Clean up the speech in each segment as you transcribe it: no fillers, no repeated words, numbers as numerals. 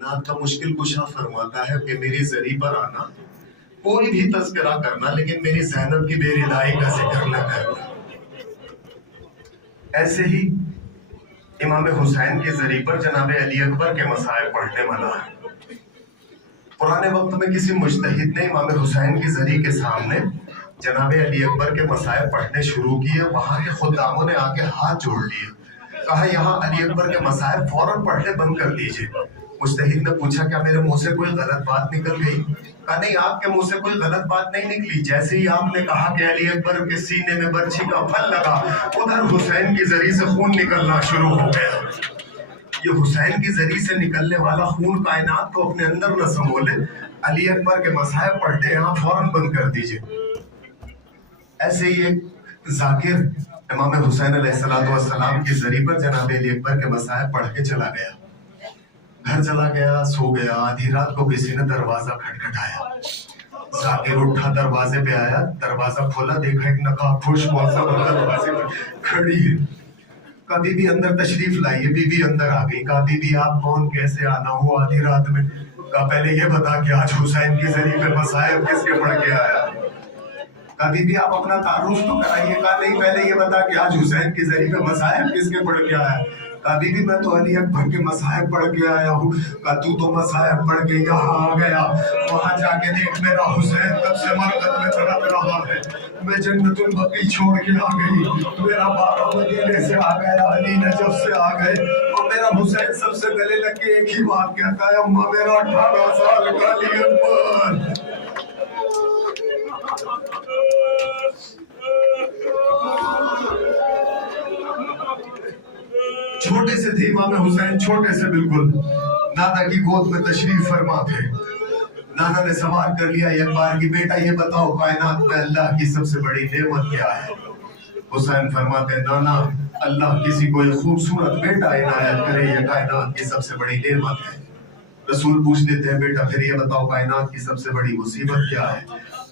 नाथ का मुश्किल कुशा फरमाता है कि मेरी जरी पर आना, कोई भी तस्करा करना, लेकिन मेरी ज़ैनब की बेरिदाई का जिक्र न करना। ऐसे ही इमाम हुसैन के जरी पर जनाब अली अकबर के मसाइल पढ़ने वाला है। पुराने वक्त में किसी मुज्तहिद ने इमाम हुसैन की जरी के सामने जनाब अली अकबर के मसाइल पढ़ने शुरू किए। वहां के खुदामों ने आके हाथ जोड़ लिए, कहा यहाँ अली अकबर के मसाइल फौरन पढ़ने बंद कर दीजिए। मुज्तहिद ने पूछा क्या मेरे मुंह से कोई गलत बात निकल गई? कहा नहीं, आपके मुंह से कोई गलत बात नहीं निकली। जैसे ही आपने कहा कि अली अकबर के सीने में बर्छी का फल लगा, उधर हुसैन की जरी से खून निकलना शुरू हो गया। ये हुसैन की जरी से निकलने वाला खून कायनात को अपने अंदर न समोले। अली अकबर के मसाइल पढ़ते यहाँ फौरन बंद कर दीजिए। ऐसे ही एक जाकिर इमाम हुसैन अलैहिस्सलाम की जरी पर जनाब अली अकबर के मसाइल पढ़ के चला गया, घर चला गया, सो गया। आधी रात को किसी ने दरवाजा खटखटाया। जाकिर उठा, दरवाजे पे आया, दरवाजा खोला, देखा एक नकाबपोश मौसम दरवाजे पर खड़ी है। कहा बीबी अंदर तशरीफ लाइए। बीबी अंदर आ गई। कहा बीबी आप कौन, कैसे आना हुआ आधी रात में? कहा पहले ये बता कि आज हुसैन की जरी पे मसाइब किसके पढ़ के आया? कहा बीबी आप अपना तारुफ तो कराइए। कहा नहीं, पहले ये बता कि आज हुसैन की जरी पे मसाइब किसके पढ़ के आया? कहा बीबी मैं तो अली अकबर के मसाइब पढ़ के आया हूँ। कहा तू तो मसाइब पढ़ के यहाँ आ गया, वहां जाके देख मेरा हुसैन कब से मरकत में तड़प रहा है। मैं जन्नतुल बकी छोड़ के आ गई, मेरा बाबा मदीने से आ गया, अली नजफ से आ गए, और मेरा हुसैन सबसे गले लग के एक ही बात कहता है, अम्मा मेरा 18 साल का अली अकबर। छोटे से थे इमाम हुसैन, छोटे से बिल्कुल नाना की गोद में तशरीफ फरमा थे। नाना ने सवाल कर लिया एक बार की, बेटा ये बताओ कायनात में अल्लाह की सबसे बड़ी नेमत क्या है? हुसैन फरमाते नाना, अल्लाह किसी को एक खूबसूरत बेटा इनायत करे, ये कायनात की सबसे बड़ी नेमत है। रसूल पूछ लेते हैं बेटा फिर ये बताओ कायनात की सबसे बड़ी मुसीबत क्या है?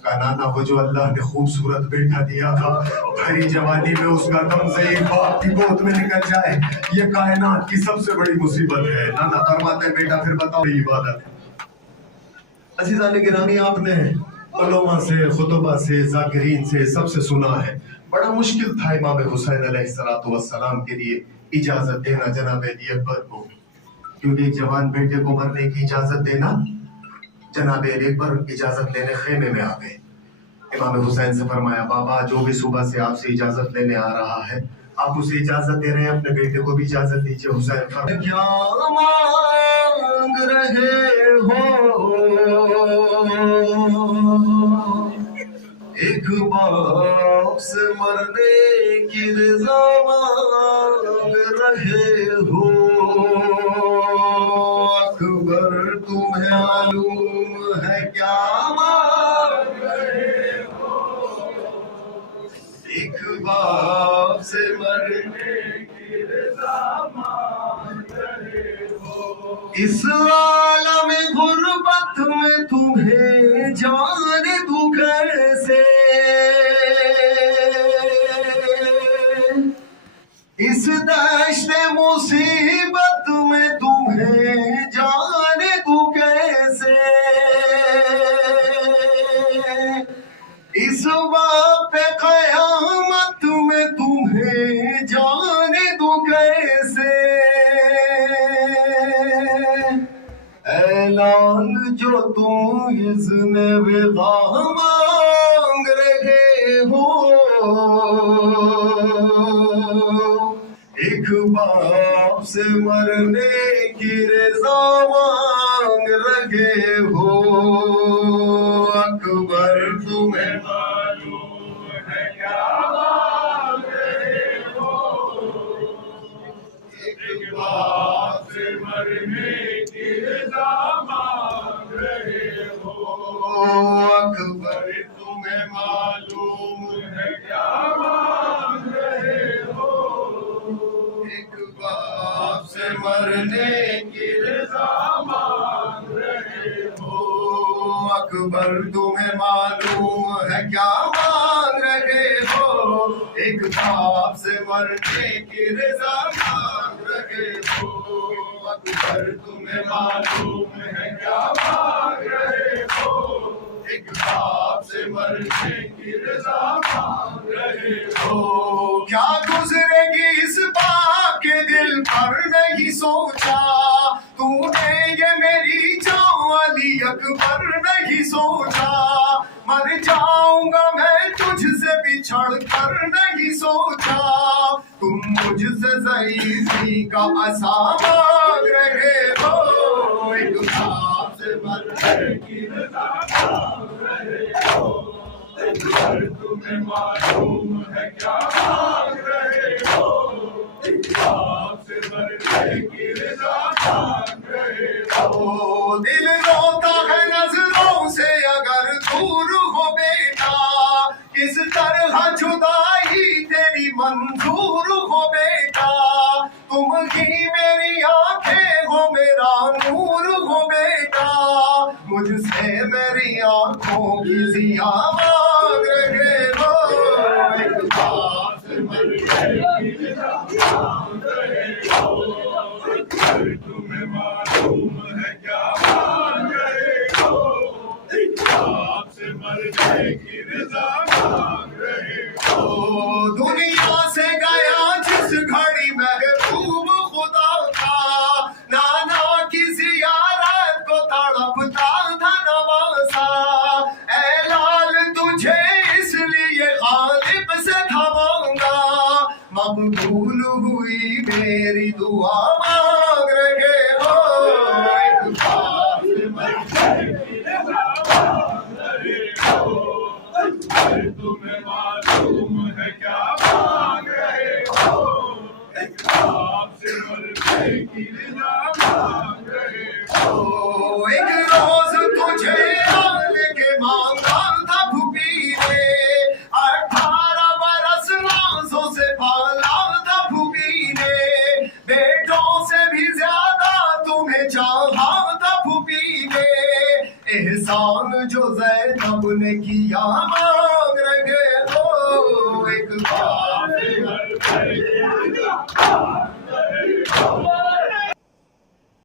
नाना वो जो अल्लाह ने खूबसूरत बेटा दिया था, भरी जवानी में उसका दम से एक बाप की गोद में निकल जाए, ये कायनात की सबसे बड़ी मुसीबत है। नाना फरमाते बेटा फिर बताओ इबादत। अज़ीज़ान गिरामी, आपने उलमा से, खुतबा से, ज़ाकिरीन से सबसे सुना है बड़ा मुश्किल था इमाम हुसैन अलैहिस्सलाम के लिए इजाजत देना जनाब अली अकबर को, क्योंकि एक जवान बेटे को मरने की इजाजत देना। जनाब अली अकबर इजाजत लेने खेमे में आ गए। इमाम हुसैन से फरमाया बाबा जो भी सुबह से आपसे इजाजत लेने आ रहा है, आप उसे इजाजत दे रहे हैं, अपने बेटे को भी इजाजत दीजिए। हुसैन फरमाया क्या मांग रहे हो? एक बाप से मरने की रज़ा मांग रहे हो? अकबर तुम्हें मालूम है क्या मांग रहे हो? एक बाप से मरने की रज़ा मांग रहे हो? इस आलम गुर्बत में तुम्हें जाने दूं कैसे? इस दश्त मुसीबत में तुम्हें जाने दूं कैसे? इस वक्त क़यामत में तुम्हें जाने दूं कैसे? ऐलान जो तुम इज़्ने विदा मांग रहे हो, एक बाप से मरने की रज़ा मांग रहे हो? अकबर तुम्हें मालूम है क्या मांग रहे हो? एक बाप से मरने की रज़ा मांग रहे हो? अकबर तुम्हें मालूम है क्या मांग रहे हो? एक बाप से मरने की रज़ा मांग रहे हो? अकबर तुम्हें मालूम है क्या मांग रहे हो? एक बाप से मरने की रज़ा मांग रहे हो? पर तुम्हें मालूम है क्या मांग रहे हो, एक बाप से मरने की रजा मांग रहे हो। क्या गुजरेगी इस बाप के दिल पर नहीं सोचा, तूने ये मेरी जान अली अकबर नहीं सोचा। मर जाऊंगा मैं तुझसे बिछड़ कर नहीं सोचा, तुम मुझसे ज़ईफ़ी का असा मांग रहे हो, एक बाप से मरने की रज़ा मांग रहे हो। पर तुम्हें मालूम है क्या मांग रहे हो, एक बाप से मरने की रज़ा मांग रहे हो। दिल रोता है नजरों से अगर दूर हो बेटा, किस तरह जुदाई तेरी मंजूर हो बेटा। तुम ही मेरी आंखें हो मेरा नूर हो बेटा, मुझसे मेरी आंखों की जिया मांग रहे हो, एक बाप से मरने की रज़ा मांग रहे हो। पर तुम्हें मालूम है क्या मांग रहे हो, एक बाप से मरने की रज़ा मांग रहे हो। दुनिया से गया जिस घड़ी महबूब खुदा था, नाना की ज़ियारत को तड़पता था नवासा। ऐ लाल तुझे इसलिए गालिब से थमाऊंगा, मकबूल हुई मेरी दुआ मांग रहे हो, एक बाप से मरने की रज़ा मांग रहे हो। पर तुम्हें मालूम है क्या मांग रहे हो, एक बाप से मरने की रज़ा मांग रहे हो। एक रोज तुझे आने के मांगा था भूपी ने, 18 बरस नाज़ों से पाला था भूपी ने, बेटों से भी ज्यादा तुम्हें चाहा था भूपी ने। एहसान जो ज़ैनब ने किया मांग रहे हो, एक बाप से मरने की रज़ा मांग रहे हो।